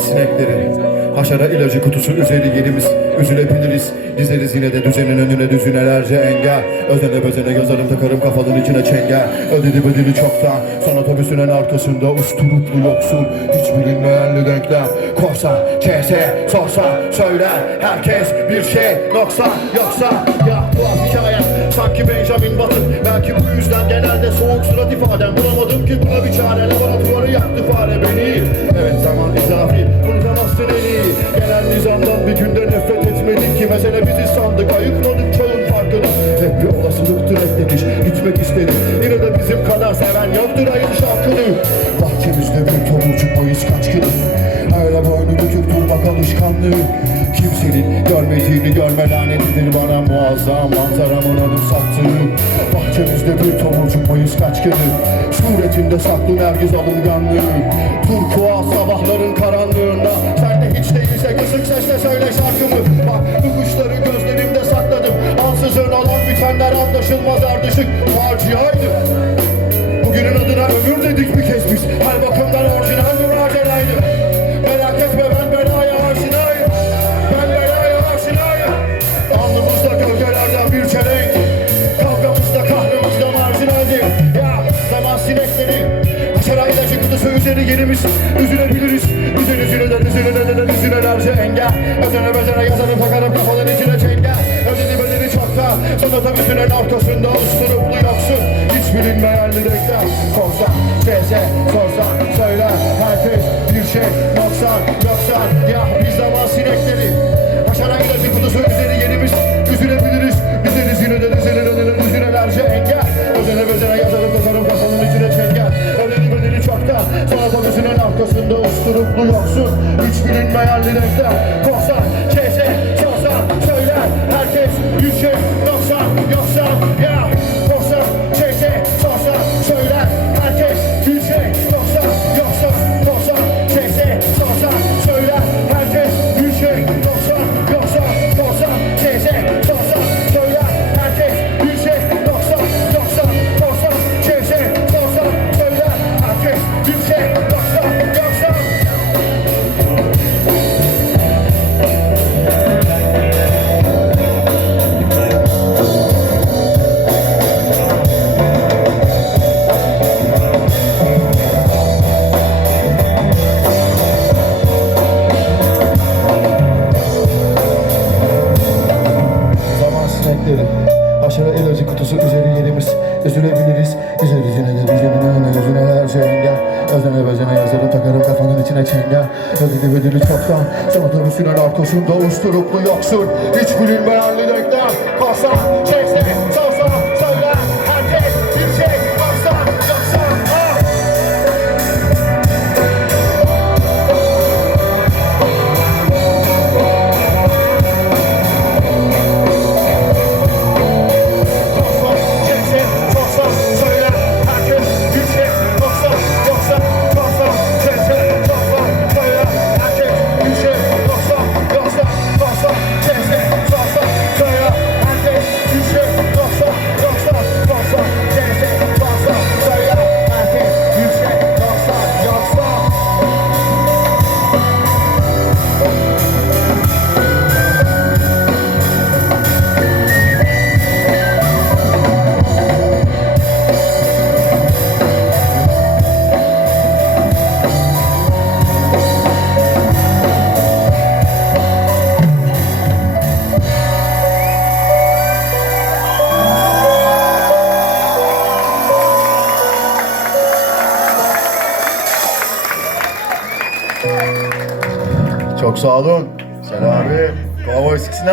sinekleri. Haşara ilacı kutusu üzeri yerimiz. Üzülebiliriz. Dizeriz yine de düzenin önüne düzinelerce engel Özene bezene yazarım takarım kafanın içine çengel Ödedi bedeli çoktan. Son otobüsünün arkasında usturuplu yoksul Hiç bilinmeyenli denkler Korsa, CS, sorsa, söyler Herkes bir şey noksa yoksa. Ya bu hikaye sanki Benjamin Button. Belki bu yüzden genelde soğuk surat ifadem Bulamadım ki. Buna bir çare Laboratuvarı yaktı fare alışkanlığı Kimsenin görmediğini görme lanetidir bana muazzam Manzaramın adım sattığı Bahçemizde bir tomurcuk mayıs kaç kere Suretinde saklı nergiz alınganlığı Turkuaz sabahların karanlığında Sen de hiç değilse kısık sesle söyle şarkımı. Bak bu kuşları gözlerimde sakladım. Ansızın olan bitenler anlaşılmaz ardışık. Faciaydı sinekleri Aşağı ilacı kutusu üzeri yerimiz Üzülebiliriz. Üzün üzüleden üzüleden üzülelerce engel Özene bezene yazarım takarım kafanın içine çengel Ödedi bedeni çokta Son otobüsünün ortasında usturuplu yoksun Hiç bilinmeyen direkler Korsa, CS, sorsa, söyler Herkes bir şey. Noksan, yoksan Ya biz zaman sinekleri usturuplu yoksun Hiç bilinmeyen direkler Korsa, CS, sorsa, söyler Herkes bir şey noksan, yoksan Ya Korsa, Üzülebiliriz. Üzeriz yine de düzenin önüne yüzünelerce engel Özene bezene yazarım takarım kafanın içine çengel Ödedi bedeli çoktan Son otobüsünün arkasında usturuplu yoksun. Hiç bilinmeyen lidekler Korsa, çekse, Çok sağ olun. Selami. Cowboys ikisine